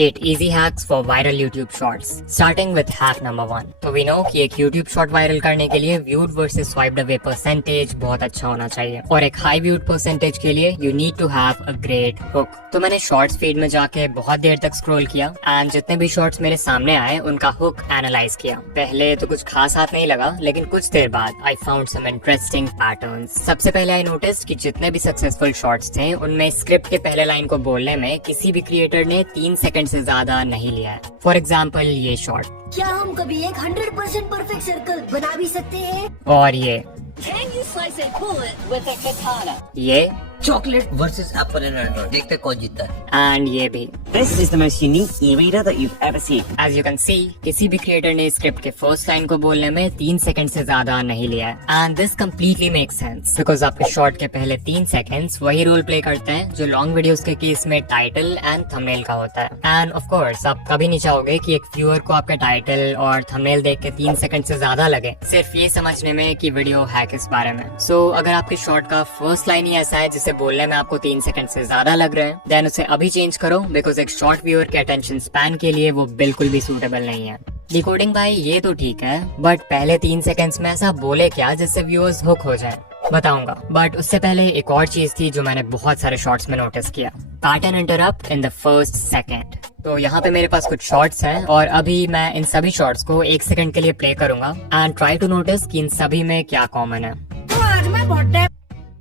8 easy hacks for viral YouTube shorts. Starting with hack number 1. तो we know कि एक YouTube short viral करने के लिए viewed versus swiped away percentage बहुत अच्छा होना चाहिए, और एक high viewed percentage के लिए you need to have a great hook. तो मैंने shorts feed में जाके बहुत देर तक scroll किया and जितने भी shorts मेरे सामने आए उनका hook analyze किया. पहले तो कुछ खास हाथ नहीं लगा, लेकिन कुछ देर बाद I found some interesting patterns. सबसे पहले I noticed कि जितने भी successful shorts थे उनमें स्क्रिप्ट के पहले लाइन को बोलने में किसी भी क्रिएटर ने 3 सेकंड से ज्यादा नहीं लिया है. फॉर एग्जाम्पल ये शॉर्ट, क्या हम कभी एक 100% परफेक्ट सर्कल बना भी सकते हैं? और ये Can you slice and pull it with a katana? ये chocolate versus Apple and Android, देखते हैं कौन जीतता है. एंड ये भी. This is the most unique e-reader that you've ever seen. As you can see, किसी भी क्रिएटर ने स्क्रिप्ट के फर्स्ट लाइन को बोलने में 3 सेकंड से ज्यादा नहीं लिया है. And this completely make sense because आपके शॉर्ट के पहले 3 सेकंड्स वही रोल प्ले करते हैं जो लॉन्ग वीडियोस के केस में टाइटल एंड थंबनेल का होता है. एंड ऑफ कोर्स आप कभी नहीं चाहोगे कि एक व्यूअर को आपका टाइटल और थंबनेल देख के 3 सेकंड से ज्यादा लगे सिर्फ ये समझने में कि वीडियो है किस बारे में. सो अगर आपके शॉर्ट का फर्स्ट लाइन ही ऐसा है जिसे बोलने में आपको 3 सेकंड से ज्यादा लग रहे हैं, देन उसे अभी चेंज करो बिकॉज एक शॉर्ट व्यूअर के अटेंशन स्पैन के लिए वो बिल्कुल भी सूटेबल नहीं है. डिकोडिंग भाई ये तो ठीक है, बट पहले 3 सेकंड्स में ऐसा बोले क्या जिससे व्यूअर्स हुक हो जाएं? बताऊंगा, बट उससे पहले एक और चीज थी जो मैंने बहुत सारे शॉर्ट्स में नोटिस किया. Pattern interrupt in the first second. तो यहाँ पे मेरे पास कुछ शॉर्ट्स हैं और अभी मैं इन सभी शॉर्ट्स को 1 सेकंड के लिए प्ले करूंगा एंड ट्राई टू नोटिस कि इन सभी में क्या कॉमन है.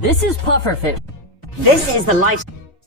This is perfect. This is the life.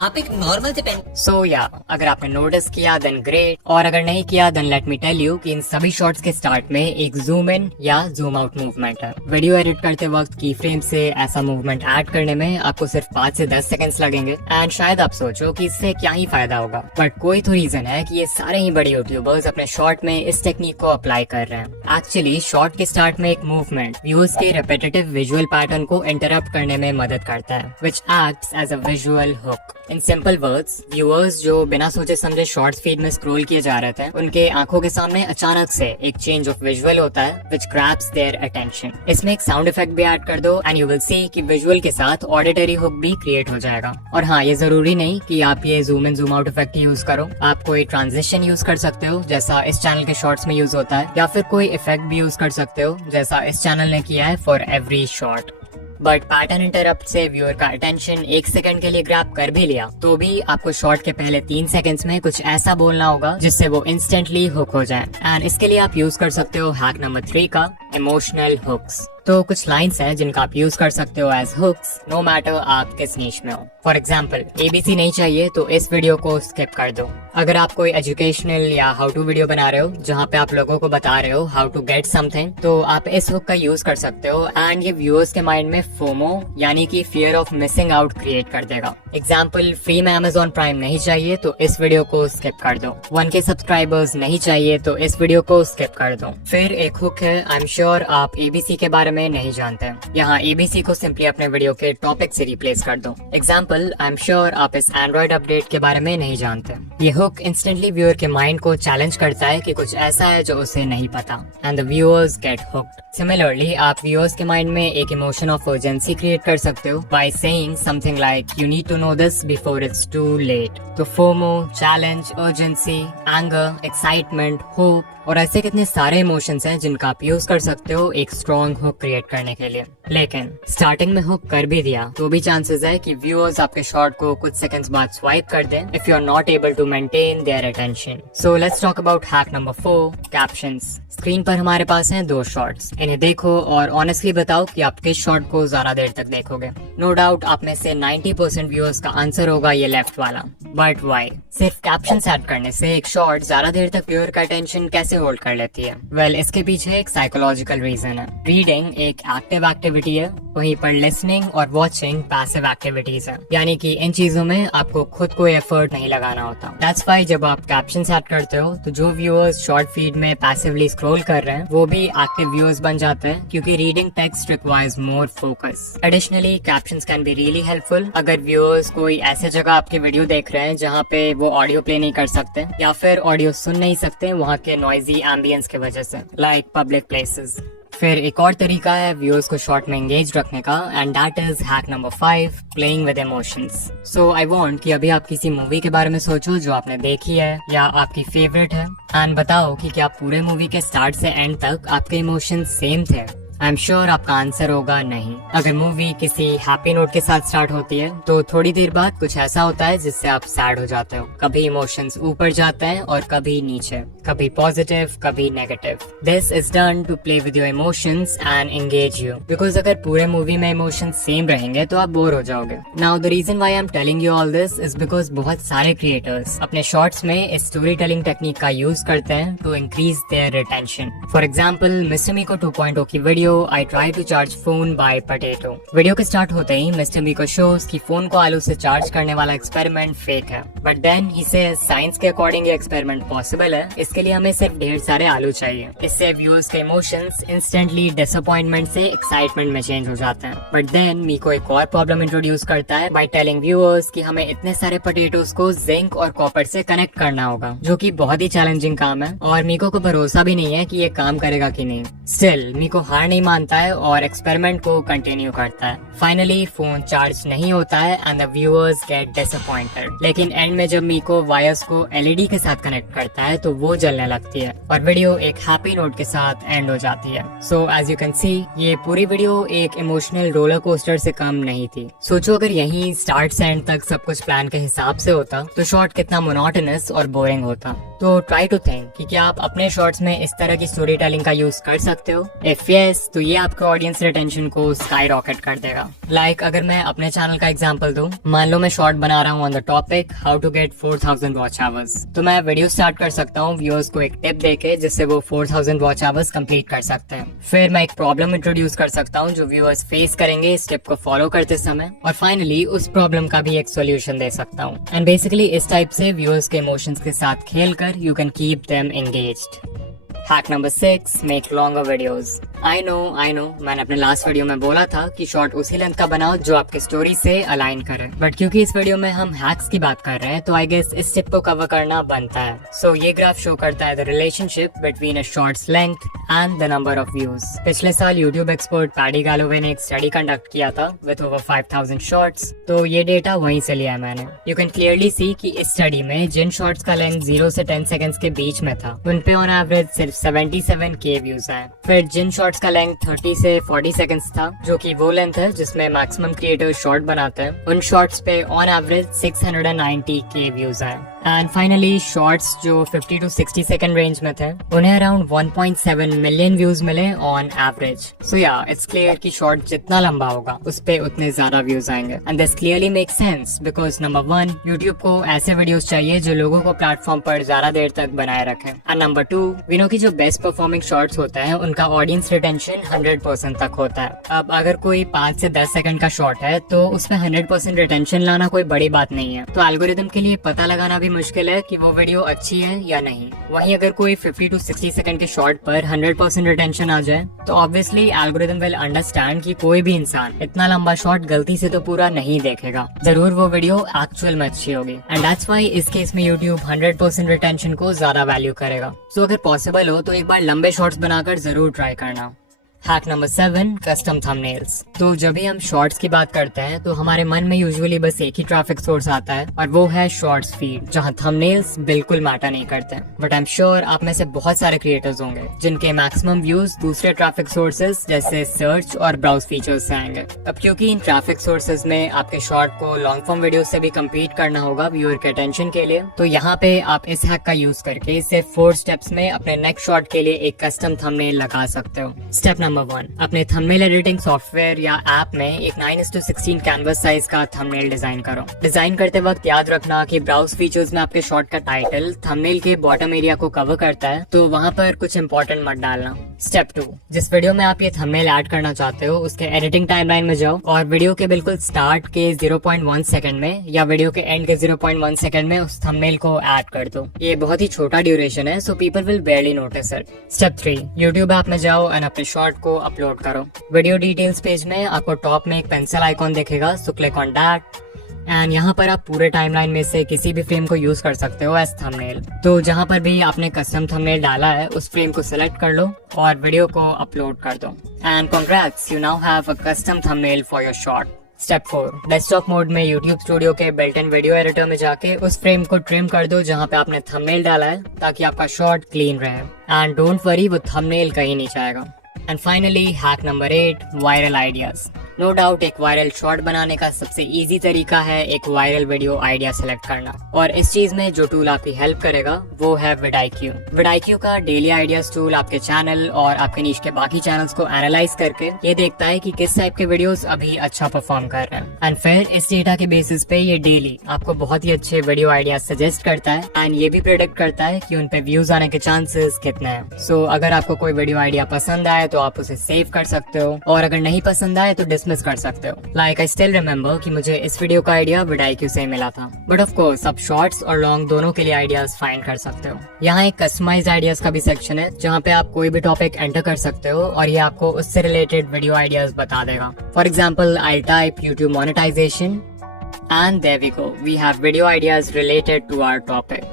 आप एक नॉर्मल से पेन. सो या अगर आपने नोटिस किया देन ग्रेट, और अगर नहीं किया then let me tell you कि इन सभी शॉट्स के स्टार्ट में एक जूम इन या जूम आउट मूवमेंट है. वीडियो एडिट करते वक्त की फ्रेम से ऐसा मूवमेंट ऐड करने में आपको सिर्फ 5 से 10 सेकंड्स लगेंगे. एंड शायद आप सोचो कि इससे क्या ही फायदा होगा, बट कोई तो रीजन है कि ये सारे ही बड़े यूट्यूबर्स अपने शॉर्ट में इस टेक्निक को अप्लाई कर रहे हैं. एक्चुअली शॉर्ट के स्टार्ट में एक मूवमेंट व्यूअर्स के रिपीटेटिव विजुअल पैटर्न को इंटरप्ट करने में मदद करता है, which acts as a visual hook. In simple words, viewers जो बिना सोचे समझे शॉर्ट्स फीड में स्क्रॉल किए जा रहे थे उनके आंखों के सामने अचानक से एक चेंज ऑफ विजुअल होता है व्हिच ग्रैब्स देयर अटेंशन. इसमें एक साउंड इफेक्ट भी ऐड कर दो एंड यू विल सी कि विजुअल के साथ ऑडिटरी हुक भी क्रिएट हो जाएगा. और हाँ, ये जरूरी नहीं कि आप ये zoom in zoom out effect use करो. आप कोई ट्रांजिशन यूज कर सकते हो जैसा इस चैनल के शॉर्ट्स में यूज होता है, या फिर कोई इफेक्ट भी यूज कर सकते हो जैसा इस चैनल ने किया है for every short. But pattern interrupt से व्यूअर का अटेंशन 1 सेकंड के लिए ग्रैब कर भी लिया तो भी आपको शॉर्ट के पहले 3 सेकंड्स में कुछ ऐसा बोलना होगा जिससे वो इंस्टेंटली हुक हो जाए. एंड इसके लिए आप यूज कर सकते हो हैक नंबर 3 का इमोशनल हुक्स. तो कुछ लाइंस हैं जिनका आप यूज कर सकते हो एज हुक्स नो मैटर आप किस नीश में हो. फॉर एग्जाम्पल, ABC नहीं चाहिए तो इस वीडियो को स्किप कर दो. अगर आप कोई एजुकेशनल या हाउ टू वीडियो बना रहे हो जहाँ पे आप लोगों को बता रहे हो हाउ टू गेट समथिंग, तो आप इस हुक का यूज कर सकते हो एंड ये व्यूअर्स के माइंड में फोमो यानी कि fear of missing out create कर देगा. एग्जाम्पल, फ्री में Amazon प्राइम नहीं चाहिए तो इस वीडियो को स्किप कर दो. 1K सब्सक्राइबर्स नहीं चाहिए तो इस वीडियो को स्किप कर दो. फिर एक हुक है, आई एम श्योर आप ABC के बारे में नहीं जानते. यहाँ ABC को सिंपली अपने वीडियो के टॉपिक से रिप्लेस कर दो. एग्जाम्पल, आई एम श्योर आप इस एंड्रॉइड अपडेट के बारे में नहीं जानते. ये हुक इंस्टेंटली व्यूअर के माइंड को चैलेंज करता है कि कुछ ऐसा है जो उसे नहीं पता and the viewers get hooked. Similarly आप व्यूअर्स के माइंड में एक इमोशन ऑफ अर्जेंसी क्रिएट कर सकते हो by saying something like you need to know this before it's too late. तो FOMO, challenge, urgency, anger, excitement, hope और ऐसे कितने सारे इमोशंस हैं जिनका आप यूज कर सकते हो एक स्ट्रॉन्ग हुक क्रिएट करने के लिए. लेकिन स्टार्टिंग में हुक कर भी दिया तो भी चांसेस है कि व्यूअर्स आपके शॉर्ट को कुछ सेकंड्स बाद स्वाइप कर दें if you are not able to maintain their attention. So let's talk about hack number 4, captions. Screen पर हमारे पास हैं 2 शॉर्ट्स. इन्हें देखो और ऑनेस्टली बताओ कि आप किस शॉर्ट को ज्यादा देर तक देखोगे. नो डाउट आप में से 90% व्यूअर्स का आंसर होगा ये लेफ्ट वाला. But why? सिर्फ कैप्शंस ऐड करने से एक शॉर्ट ज्यादा देर तक व्यूअर का अटेंशन कैसे होल्ड कर लेती है? वेल, इसके पीछे एक साइकोलॉजिकल रीजन है. रीडिंग एक एक्टिव एक्टिविटी है, वहीं पर लिसनिंग और वॉचिंग पैसिव एक्टिविटीज है. यानी कि इन चीजों में आपको खुद कोई एफर्ट नहीं लगाना होता. दैट्स व्हाई जब आप कैप्शंस ऐड करते हो तो जो व्यूअर्स शॉर्ट फीड में पैसिवली स्क्रॉल कर रहे हैं वो भी एक्टिव व्यूअर्स बन जाते हैं क्योंकि reading text requires more focus. Additionally captions can be really helpful अगर व्यूअर्स कोई ऐसे जगह आपके वीडियो देख रहे हैं जहाँ पे वो ऑडियो प्ले नहीं कर सकते या फिर ऑडियो सुन नहीं सकते वहाँ के नॉइजी एम्बियंस की वजह से, लाइक पब्लिक प्लेसेस. फिर एक और तरीका है व्यूअर्स को शॉर्ट में एंगेज रखने का, and that is hack number 5, playing with emotions. So I want कि अभी आप किसी मूवी के बारे में सोचो जो आपने देखी है या आपकी फेवरेट है, एंड बताओ कि क्या पूरे मूवी के स्टार्ट से एंड तक आपके इमोशंस सेम थे। आई एम श्योर आपका आंसर होगा नहीं। अगर मूवी किसी हैप्पी नोट के साथ स्टार्ट होती है तो थोड़ी देर बाद कुछ ऐसा होता है जिससे आप सैड हो जाते हो। कभी इमोशंस ऊपर जाते हैं और कभी नीचे, कभी पॉजिटिव कभी negative. This is done to play with your emotions and engage you, because अगर पूरे मूवी में इमोशंस सेम रहेंगे तो आप बोर हो जाओगे। Now the reason why I am telling you all this is because बहुत सारे क्रिएटर्स अपने शॉर्ट्स में इस स्टोरी टेलिंग टेक्निक का यूज करते हैं to increase their retention. For example, mister मीको 2.0 की video I try to charge phone by potato. Video के स्टार्ट होते ही मिस्टर मीको शोज कि फोन को आलू से चार्ज करने वाला एक्सपेरिमेंट फेक है, but then he says science के अकॉर्डिंग ये एक्सपेरिमेंट पॉसिबल है, इसके लिए हमें सिर्फ ढेर सारे आलू चाहिए। इससे व्यूअर्स के इमोशंस इंस्टेंटली डिसअपॉइंटमेंट से एक्साइटमेंट में चेंज हो जाते हैं। बट देन मीको एक और प्रॉब्लम इंट्रोड्यूस करता है बाय टेलिंग व्यूअर्स कि हमें इतने सारे पोटैटोस को जिंक और कॉपर से कनेक्ट करना होगा, जो कि बहुत ही चैलेंजिंग काम है और मीको को भरोसा भी नहीं है कि ये काम करेगा कि नहीं। स्टिल मीको हार नहीं मानता है और एक्सपेरिमेंट को कंटिन्यू करता है। फाइनली फोन चार्ज नहीं होता है and the viewers get disappointed. लेकिन एंड में जब मीको वायर्स को एलईडी के साथ कनेक्ट करता है तो वो जलने लगती है और वीडियो एक हैप्पी नोट के साथ एंड हो जाती है। So as you can see, ये पूरी वीडियो एक इमोशनल रोलर कोस्टर से कम नहीं थी। सोचो अगर यही स्टार्ट से एंड तक सब कुछ प्लान के हिसाब से होता तो शॉर्ट कितना मोनोटोनस और बोरिंग होता। तो ट्राई टू थिंक कि क्या आप अपने शॉर्ट्स में इस तरह की स्टोरी टेलिंग का यूज कर सकते हो। इफ यस, तो ये आपके ऑडियंस रिटेंशन को स्काई रॉकेट कर देगा। लाइक अगर मैं अपने चैनल का एग्जांपल दूं, मान लो मैं शॉर्ट बना रहा हूं on the topic how to get 4000 watch hours, तो मैं वीडियो स्टार्ट कर सकता हूं व्यूअर्स को एक टिप देके जिससे वो 4000 वॉच आवर्स कंप्लीट कर सकते हैं। फिर मैं एक प्रॉब्लम इंट्रोड्यूस कर सकता हूं जो व्यूअर्स फेस करेंगे इस टिप को फॉलो करते समय, और फाइनली उस प्रॉब्लम का भी एक सोल्यूशन दे सकता हूं। एंड बेसिकली इस टाइप से व्यूअर्स के इमोशंस के साथ खेलकर you can keep them engaged. Hack number 6, make longer videos. I know मैंने अपने लास्ट वीडियो में बोला था कि शॉर्ट उसी लेंथ का बनाओ जो आपके स्टोरी से अलाइन करे, बट क्योंकि इस वीडियो में हम हैक्स की बात कर रहे हैं तो आई गेस इस टिप को कवर करना बनता है। सो ये ग्राफ शो करता है the relationship between a shorts length and the number of views. पिछले साल यूट्यूब एक्सपर्ट पैडी गैलोवे ने एक स्टडी कंडक्ट किया था विद ओवर 5000 शॉर्ट्स, तो ये डेटा वहीं से लिया है मैंने। यू कैन क्लियरली सी कि इस स्टडी में जिन शॉर्ट्स का लेंथ 0 से 10 सेकंड्स के बीच में था उन पे ऑन एवरेज सिर्फ 77K व्यूज आए। फिर जिन शॉर्ट्स का लेंथ 30 से 40 सेकंड्स था, जो कि वो लेंथ है जिसमें मैक्सिमम क्रिएटर्स शॉर्ट बनाते हैं, उन शॉर्ट्स पे ऑन एवरेज 690K व्यूज आए। एंड फाइनली शॉर्ट्स जो 50 to 60 सेकंड रेंज में थे उन्हें अराउंड 1.7 मिलियन व्यूज मिले ऑन एवरेज। सो या इट्स क्लियर कि शॉर्ट जितना लंबा होगा उस पे उतने ज्यादा व्यूज आएंगे। And this clearly makes sense because number 1, YouTube को ऐसे वीडियोस चाहिए जो लोगों को प्लेटफॉर्म पर ज्यादा देर तक बनाए रखें। एंड नंबर 2, वी नो कि जो बेस्ट परफॉर्मिंग शॉर्ट्स होते हैं उनका ऑडियंस रिटेंशन 100% तक होता है। अब अगर कोई 5 से 10 सेकंड का शॉर्ट है तो उसमें 100% रिटेंशन लाना कोई बड़ी बात नहीं है। तो एल्गोरिदम के लिए पता लगाना भी मुश्किल है कि वो वीडियो अच्छी है या नहीं। वहीं अगर कोई 50 to 60 सेकंड के शॉर्ट पर 100% रिटेंशन आ जाए तो ऑब्वियसली एल्गोरिदम विल अंडरस्टैंड कि कोई भी इंसान इतना लंबा शॉर्ट गलती से तो पूरा नहीं देखेगा, जरूर वो वीडियो एक्चुअल में अच्छी होगी। एंड दैट्स व्हाई इस केस में यूट्यूब 100% रिटेंशन को ज्यादा वैल्यू करेगा। सो अगर पॉसिबल हो तो एक बार लंबे शॉर्ट्स बनाकर जरूर ट्राई करना। Hack number 7, custom thumbnails. तो जब भी हम शॉर्ट्स की बात करते हैं तो हमारे मन में यूजुअली बस एक ही ट्रैफिक सोर्स आता है और वो है शॉर्ट्स फीड, जहां थंबनेल्स बिल्कुल मैटर नहीं करते। बट आई एम श्योर आप में से बहुत सारे क्रिएटर्स होंगे जिनके मैक्सिमम व्यूज दूसरे ट्रैफिक सोर्सेज जैसे सर्च और ब्राउज फीचर्स से आएंगे। अब क्योंकि इन ट्रैफिक सोर्सेज में आपके शॉर्ट को लॉन्ग फॉर्म वीडियो से भी कम्पीट करना होगा व्यूअर के अटेंशन के लिए, तो यहाँ पे आप इस हैक का यूज करके सिर्फ 4 स्टेप्स में अपने नेक्स्ट शॉर्ट के लिए एक कस्टम थंबनेल लगा सकते हो। स्टेप नंबर 1, अपने थंबनेल एडिटिंग सॉफ्टवेयर या ऐप में एक 9:16 कैनवस साइज का थंबनेल डिजाइन करो। डिजाइन करते वक्त याद रखना कि ब्राउज फीचर्स में आपके शॉर्ट का टाइटल थंबनेल के बॉटम एरिया को कवर करता है, तो वहाँ पर कुछ इंपॉर्टेंट मत डालना। स्टेप 2, जिस वीडियो में आप ये थंबनेल ऐड करना चाहते हो उसके एडिटिंग टाइमलाइन में जाओ और वीडियो के बिल्कुल स्टार्ट के 0.1 सेकंड में या वीडियो के एंड के 0.1 सेकंड में उस थंबनेल को ऐड कर दो। ये बहुत ही छोटा ड्यूरेशन है, so people will बेयरली notice it. Step 3, YouTube app में जाओ और अपने शॉर्ट को अपलोड करो। वीडियो डिटेल्स पेज में आपको टॉप में एक पेंसिल आइकॉन दिखेगा, so click on that and यहाँ पर आप पूरे टाइमलाइन में से किसी भी फ्रेम को यूज कर सकते हो एज थंबनेल। तो जहाँ पर भी आपने कस्टम थंबनेल डाला है उस फ्रेम को सिलेक्ट कर लो और वीडियो को अपलोड कर दो। And congrats, you now have a custom thumbnail for your short. Step 4, desktop mode में YouTube स्टूडियो के बिल्ट इन वीडियो एडिटर में जाके उस फ्रेम को ट्रिम कर दो जहाँ पे आपने थंबनेल डाला है, ताकि आपका शॉट क्लीन रहे। एंड डोंट वरी, वो थंबनेल कहीं नहीं जाएगा। And finally hack number 8, viral ideas. No doubt एक वायरल शॉट बनाने का सबसे इजी तरीका है एक वायरल वीडियो आइडिया सेलेक्ट करना, और इस चीज में जो टूल आपकी हेल्प करेगा वो है vidIQ। vidIQ का डेली आइडियाज टूल आपके चैनल और आपके नीश के बाकी चैनल्स को एनालाइज करके ये देखता है कि किस टाइप के वीडियोस अभी अच्छा परफॉर्म कर रहे हैं, एंड फिर इस डेटा के बेसिस पे ये डेली आपको बहुत ही अच्छे वीडियो आइडियाज सजेस्ट करता है, एंड ये भी प्रेडिक्ट करता है कि उन पे व्यूज आने के चांसेस कितने हैं। सो अगर आपको कोई वीडियो आइडिया पसंद आए तो आप उसे सेव कर सकते हो, और अगर नहीं पसंद आए तो डिसमिस कर सकते हो। लाइक आई स्टिल रिमेम्बर कि मुझे इस वीडियो का आइडिया vidIQ से मिला था, बट ऑफ कोर्स आप शॉर्ट्स और लॉन्ग दोनों के लिए आइडियाज फाइंड कर सकते हो। यहाँ एक कस्टमाइज्ड आइडियाज का भी सेक्शन है जहाँ पे आप कोई भी टॉपिक एंटर कर सकते हो और ये आपको उससे रिलेटेड वीडियो आइडियाज बता देगा। For example I type YouTube monetization and there we go, we have video ideas related to our topic.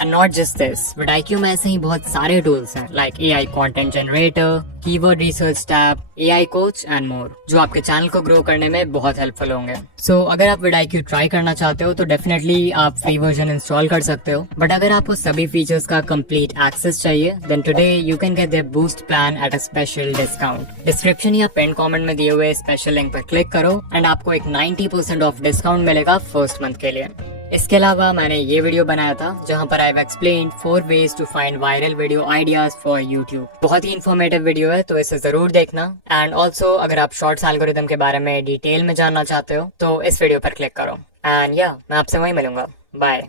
And not just this, vidIQ में ऐसे ही बहुत सारे टूल्स हैं like AI content generator, keyword research tab, AI coach and more, जो आपके channel को grow करने में बहुत हेल्पफुल होंगे। सो अगर आप vidIQ ट्राई करना चाहते हो तो डेफिनेटली आप फ्री वर्जन इंस्टॉल कर सकते हो, बट अगर आपको सभी फीचर्स का कंप्लीट एक्सेस चाहिए then today you can get their boost plan at a special discount. Description या पिन कमेंट में दिए हुए स्पेशल लिंक पर क्लिक करो एंड आपको एक 90% ऑफ डिस्काउंट मिलेगा फर्स्ट मंथ के लिए। इसके अलावा मैंने ये वीडियो बनाया था जहाँ पर I explain 4 ways to find viral video ideas for YouTube। बहुत ही इन्फॉर्मेटिव वीडियो है तो इसे जरूर देखना। एंड ऑल्सो अगर आप शॉर्ट्स एल्गोरिथम के बारे में डिटेल में जानना चाहते हो तो इस वीडियो पर क्लिक करो। एंड या मैं आपसे वहीं मिलूंगा। बाय।